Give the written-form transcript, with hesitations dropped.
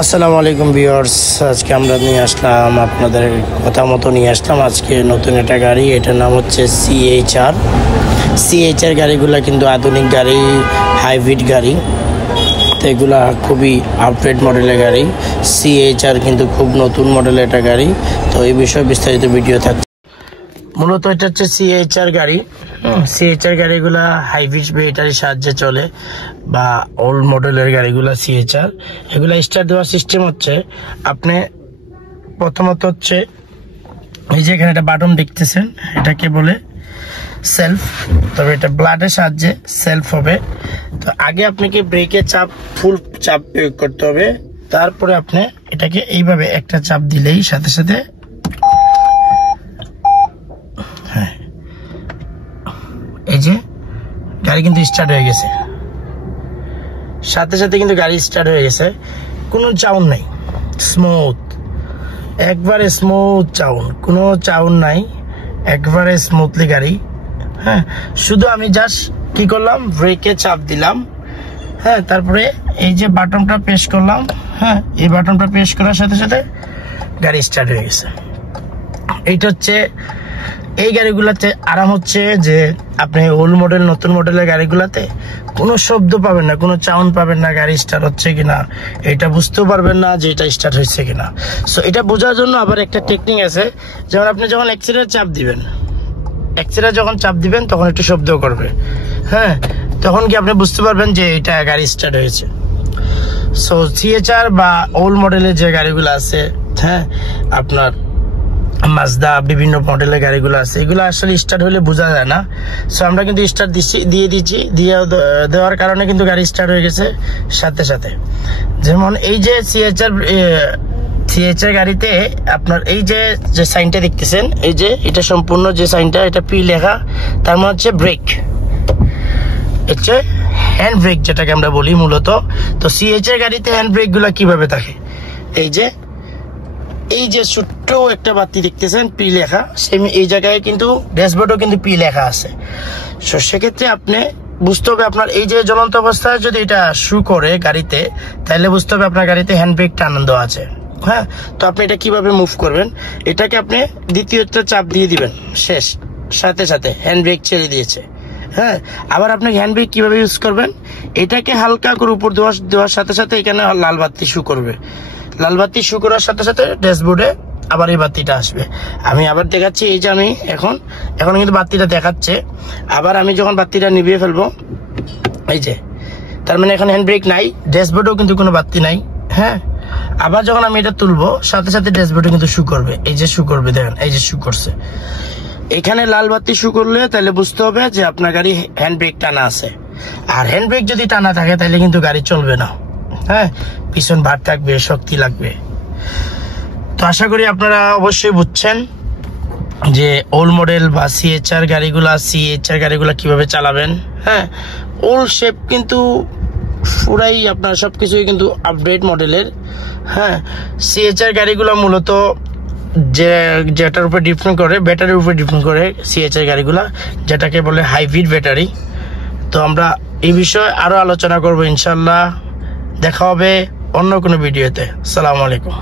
আসসালামু আলাইকুম ভিউয়ার্স, আজকে আমরা নিয়ে আসলাম আপনাদের কথা মতো নিয়ে আসলাম আজকে নতুন একটা গাড়ি। এটার নাম হচ্ছে সিএইচআর গাড়িগুলো কিন্তু আধুনিক গাড়ি, হাইব্রিড গাড়ি, তো এগুলা খুবই আপডেট মডেলের গাড়ি। সিএইচআর কিন্তু খুব নতুন মডেলের একটা গাড়ি, তো এই বিষয়ে বিস্তারিত ভিডিও থাকছে। মূলত এটা হচ্ছে সিএইচআর গাড়ি। সিএইচআর গাড়িগুলা হাইব্রিড ব্যাটারির সাহায্যে চলে বা ওল্ড মডেলের গাড়িগুলা সিএইচআর এগুলা স্টার্ট দেওয়ার সিস্টেম হচ্ছে আপনি প্রথমত হচ্ছে এই যে এখানে একটা বাটন দেখতেছেন, এটাকে বলে সেলফ, তবে এটা ব্লাডের সাহায্যে সেলফ হবে। তো আগে আপনাকে ব্রেকে ফুল চাপ প্রয়োগ করতে হবে, তারপরে আপনি এটাকে এইভাবে একটা চাপ দিলেই সাথে সাথে এই যে গাড়ি কিন্তু স্টার্ট হয়ে গেছে, সাথে সাথে কিন্তু গাড়ি স্টার্ট হয়ে গেছে, কোনো চাউন নাই, স্মুথ, একবারে স্মুথ চাউন, কোনো চাউন নাই, একবারে স্মুথলি গাড়ি। হ্যাঁ, শুধু আমি জাস্ট কি করলাম, ব্রেকে চাপ দিলাম, হ্যাঁ, তারপরে এই যে বাটনটা প্রেস করলাম, হ্যাঁ, এই বাটনটা প্রেস করার সাথে সাথে গাড়ি স্টার্ট হয়ে গেছে। এইটা হচ্ছে এই গাড়িগুলাতে আরাম হচ্ছে যে আপনি ওল্ড মডেল নতুন মডেলের গাড়িগুলাতে কোনো শব্দ পাবেন না, কোনো চাউন পাবেন না, গাড়ি স্টার্ট হচ্ছে কিনা এটা বুঝতেও পারবেন না যে এটা স্টার্ট হচ্ছে কিনা। সো এটা বোঝার জন্য আবার একটা টেকনিক আছে, যেমন আপনি যখন অ্যাক্সিলারেটর চাপ দিবেন তখন একটু শব্দ করবে, হ্যাঁ, তখন কি আপনি বুঝতে পারবেন যে এটা গাড়ি স্টার্ট হয়েছে। সো সিএইচআর বা ওল্ড মডেলের যে গাড়িগুলো আছে, হ্যাঁ, আপনার মাজদা বিভিন্ন মডেলের গাড়িগুলো আছে, এগুলো আসলে স্টার্ট হলে বোঝা যায় না। সো আমরা কিন্তু স্টার্ট দিয়ে দেওয়ার কারণে কিন্তু গাড়ি স্টার্ট হয়ে গেছে সাথে সাথে। যেমন এই যে সিএইচআর গাড়িতে আপনার এই যে সাইনটা দেখতেছেন, এই যে এটা সম্পূর্ণ যে সাইনটা, এটা পি লেখা, তার মানে হচ্ছে ব্রেক, হচ্ছে হ্যান্ড ব্রেক যেটাকে আমরা বলি মূলত। তো সিএইচআর গাড়িতে হ্যান্ড ব্রেক গুলা কিভাবে থাকে, এই যে ছোট্ট একটা বাতি দেখতেছেন পি লেখা, এই জায়গায় কিন্তু ড্যাশবোর্ডও কিন্তু পি লেখা আছে। সো সেক্ষেত্রে আপনি বুঝতে হবে আপনার এই যে জ্বলন্ত অবস্থায় যদি এটা শু করে গাড়িতে, তাহলে বুঝতে হবে আপনার গাড়িতে হ্যান্ড ব্রেক টানানো আছে। হ্যাঁ, তো আপনি এটা কিভাবে মুভ করবেন, এটাকে আপনি দ্বিতীয়টা চাপ দিয়ে দিবেন, শেষ, সাথে সাথে হ্যান্ড ব্রেক ছেড়ে দিয়েছে। হ্যাঁ, আবার আপনি হ্যান্ড ব্রেক কিভাবে ইউজ করবেন, এটাকে হালকা করে উপর দেওয়ার সাথে সাথে এখানে লাল বাতি শু করবে, লাল বাতি শু করার সাথে সাথে ড্যাশবোর্ডে আবার এই বাতিটা আসবে। আমি আবার দেখাচ্ছি, এই যে আমি এখন কিন্তু বাতিটা দেখাচ্ছে, আবার আমি যখন বাতিটা নিভিয়ে ফেলবো, এই যে তার মানে এখানে হ্যান্ড ব্রেক নাই, ড্যাশবোর্ডেও কিন্তু কোনো বাতি নাই। হ্যাঁ, আবার যখন আমি এটা তুলবো সাথে সাথে ড্যাশবোর্ডে কিন্তু শু করবে, এই যে শু করবে, দেখেন এই যে শু করছে। এখানে লাল বাতি শু করলে তাহলে বুঝতে হবে যে আপনার গাড়ি হ্যান্ড ব্রেক টানা আছে, আর হ্যান্ড ব্রেক যদি টানা থাকে তাহলে কিন্তু গাড়ি চলবে না। হ্যাঁ, পিছন ভার থাকবে, শক্তি লাগবে। তো আশা করি আপনারা অবশ্যই বুঝছেন যে ওল্ড মডেল বা সিএইচআর গাড়িগুলা কিভাবে চালাবেন। হ্যাঁ, ওল্ড শেপ কিন্তু পুরাই আপনার সবকিছুই কিন্তু আপডেট মডেলের। হ্যাঁ, সিএইচআর গাড়িগুলো মূলত যেটার উপর ডিপেন্ড করে, ব্যাটারির উপর ডিপেন্ড করে সিএইচআর গাড়িগুলা, যেটাকে বলে হাইব্রিড ব্যাটারি। তো আমরা এই বিষয়ে আরো আলোচনা করবো ইনশাল্লাহ। দেখা হবে অন্য কোনো ভিডিওতে। আসসালামু আলাইকুম।